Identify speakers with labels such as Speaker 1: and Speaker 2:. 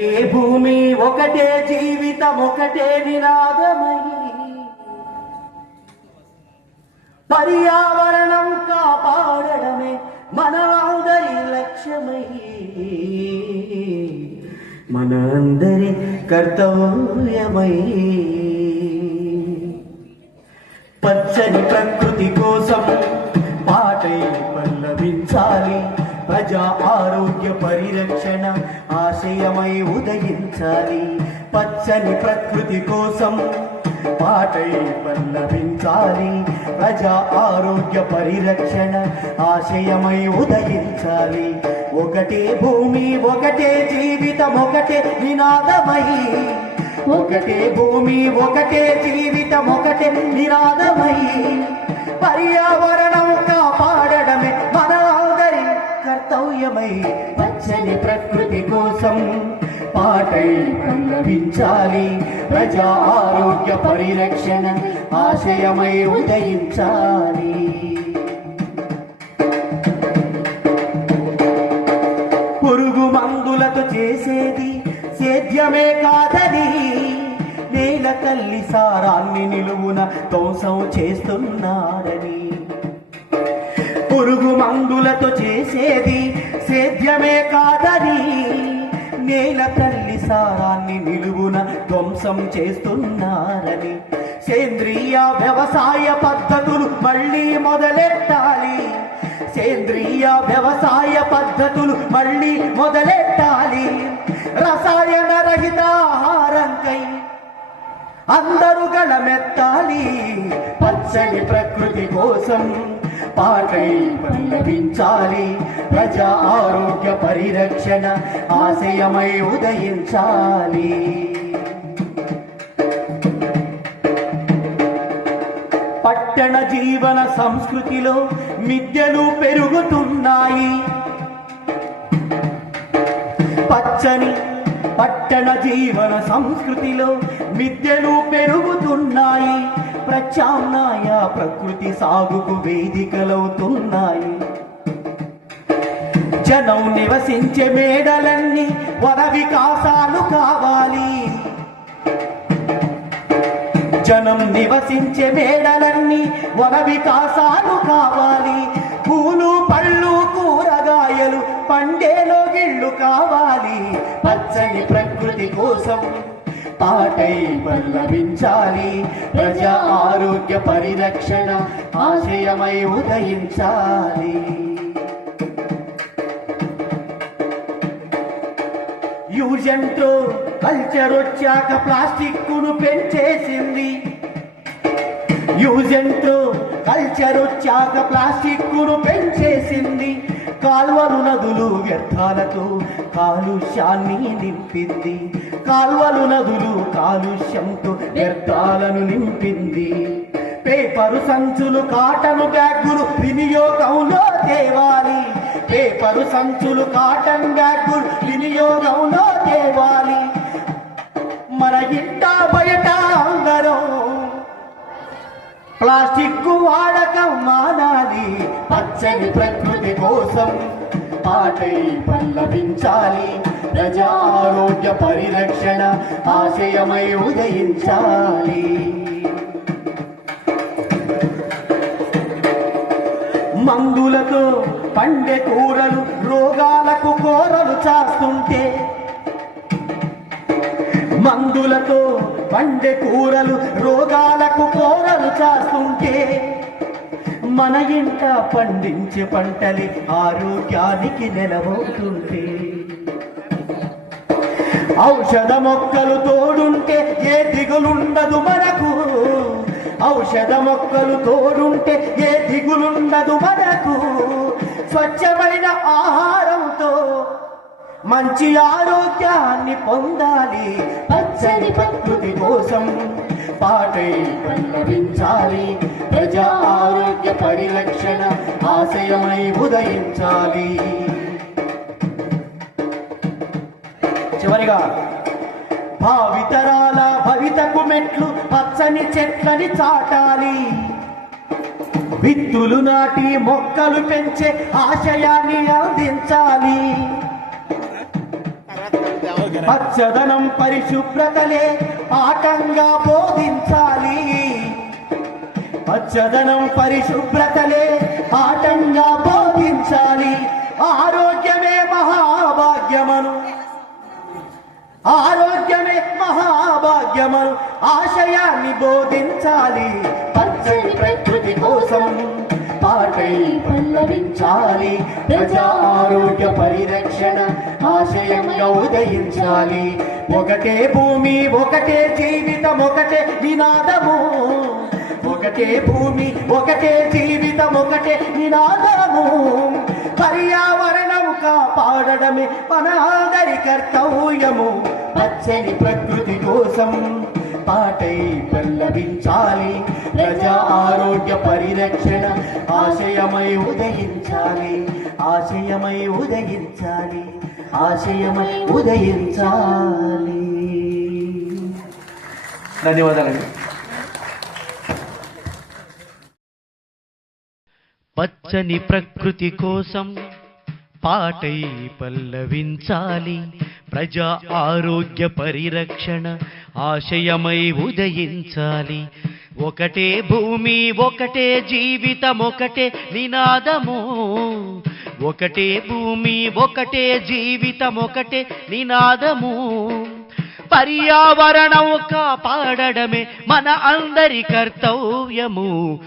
Speaker 1: ఏ భూమి ఒకటే జీవితం ఒకటే నినాదమై. పర్యావరణం కాపాడడమే మన అందరి లక్ష్యమై. మన అందరి కర్తవ్యమై. పచ్చని ప్రకృతి కోసం పాటై పల్లవించాలి ప్రజా పరిరక్షణ ఆశయమై ఉదయించాలి. పచ్చని ప్రకృతి కోసం పాటై పల్లవించాలి. ప్రజా ఆరోగ్య పరిరక్షణ ఆశయమై ఉదయించాలి. ఒకటే భూమి ఒకటే జీవితం ఒకటే నినాదమై. ఒకటే భూమి ఒకటే జీవితం ఒకటే నినాదమై. పర్యావరణం ఉదయించాలి ప్రజా ఆరోగ్య పరిరక్షణ ఆశయమై ఉదయించాలి. పురుగు మందులతో చేసేది సేద్యమే కాదని నేల తల్లి సారాన్ని నిలువున ధ్వంసం చేస్తున్నారని. పురుగు మందులతో చేసేది సేద్యమే కాదని నేల తల్లి సారాన్ని నిలువున ధ్వంసం చేస్తున్నారని. సేంద్రియ వ్యవసాయ పద్ధతులు మళ్ళీ మొదలెట్టాలి. సేంద్రియ వ్యవసాయ పద్ధతులు మళ్ళీ మొదలెట్టాలి. రసాయన రహిత ఆహారంకై అందరూ గళమెత్తాలి. పచ్చని ప్రకృతి కోసం పాటై పల్లవించాలి ప్రజా ఆరోగ్య పరిరక్షణ ఆశయమై ఉదయించాలి. పట్టణ జీవన సంస్కృతిలో మిద్యలు పెరుగుతున్నాయి. పచ్చని పట్టణ జీవన సంస్కృతిలో మిద్యలు పెరుగుతున్నాయి. ప్రత్యామ్నాయ ప్రకృతి సాగుకు వేదికలవుతున్నాయి. జనం నివసించే మేడలన్నీ వన వికాసాలు కావాలి. జనం నివసించే మేడలన్నీ వన వికాసాలు కావాలి. పూలు పళ్ళు కూరగాయలు పండేలో గిళ్ళు కావాలి. పచ్చని ప్రకృతి కోసం పాటై పల్లవించాలి ప్రజా ఆరోగ్య పరిరక్షణ ఆశయమై ఉదయించాలి. యూజ్ కల్చర్ వచ్చాక ప్లాస్టిక్ కును పెంచేసింది. యూజ్ కల్చర్ వచ్చాక ప్లాస్టిక్ పెంచేసింది. కాల్వలు నదులు వ్యర్థాలతో కాలుష్యాన్ని నింపింది. కాల్వలు నదులు కాలుష్యంతో వ్యర్థాలను నింపింది. పేపరు సంచులు కాటన్ బ్యాగులు వినియోగంలో తేవాలి. పేపరు సంచులు కాటన్ బ్యాగులు వినియోగంలో తేవాలి. మన ఇంట బయట అందరం ప్లాస్టిక్ వాడకం మానాలి పచ్చని ప్రకృతి కోసం పాటై పల్లవించాలి ప్రజారోగ్య పరిరక్షణ ఆశయమై ఉదయించాలి. మందులతో పండే కూరలు రోగాలకు కోరలు చాస్తుంటే మందులతో పండే కూరలు రోగాలకు కూర చాస్తుంటే మన ఇంట పండించే పంటలి ఆరోగ్యానికి నెలవవుతుంటే ఔషధ మొక్కలు తోడుంటే ఏ దిగులుండదు మనకు. ఔషధ మొక్కలు తోడుంటే ఏ దిగులుండదు మనకు. స్వచ్ఛమైన ఆహారం మంచి ఆరోగ్యాన్ని పొందాలి. పచ్చని ప్రకృతి కోసం పాటై పల్లవించాలి. ప్రజా ఆరోగ్య పరిరక్షణ ఆశయమై ఉదయించాలి. చివరిగా భావితరాల భవితకు మెట్లు పచ్చని చెట్లని చాటాలి. విత్తులు నాటి మొక్కలు పెంచే ఆశయాన్ని
Speaker 2: అంది
Speaker 1: పచ్చదనం పరిశుభ్రతలే ఆటంగా బోధించాలి. పచ్చదనం పరిశుభ్రతలే ఆటంగా బోధించాలి. ఆరోగ్యమే మహాభాగ్యమను. ఆరోగ్యమే మహాభాగ్యమను. ఆశయాన్ని బోధించాలి. పచ్చని ప్రకృతి కోసం పాటై పల్లవించాలి. ప్రజా ఆరోగ్య ఆలోచన ఆశయంగా ఉదయించాలి. ఒకటే భూమి ఒకటే జీవితం ఒకటే నినాదము. ఒకటే భూమి ఒకటే జీవితం ఒకటే నినాదము. పర్యావరణం కాపాడడమే మన ఆదరి కర్తవ్యము. పచ్చని ప్రకృతి కోసం పాటై పల్లవించాలి ప్రజా ఆరోగ్య పరిరక్షణ ఆశయమై ఉదయించాలి. ఆశయమై ఉదయించాలి. ఆశయమై ఉదయించాలి. ధన్యవాదాలండి.
Speaker 2: పచ్చని ప్రకృతి కోసం పాటై పల్లవించాలి. ప్రజా ఆరోగ్య పరిరక్షణ ఆశయమై ఉదయించాలి. ఒకటే భూమి ఒకటే జీవితం ఒకటే నినాదము. ఒకటే భూమి ఒకటే జీవితం ఒకటే నినాదము. పర్యావరణం కాపాడడమే మన అందరి కర్తవ్యము.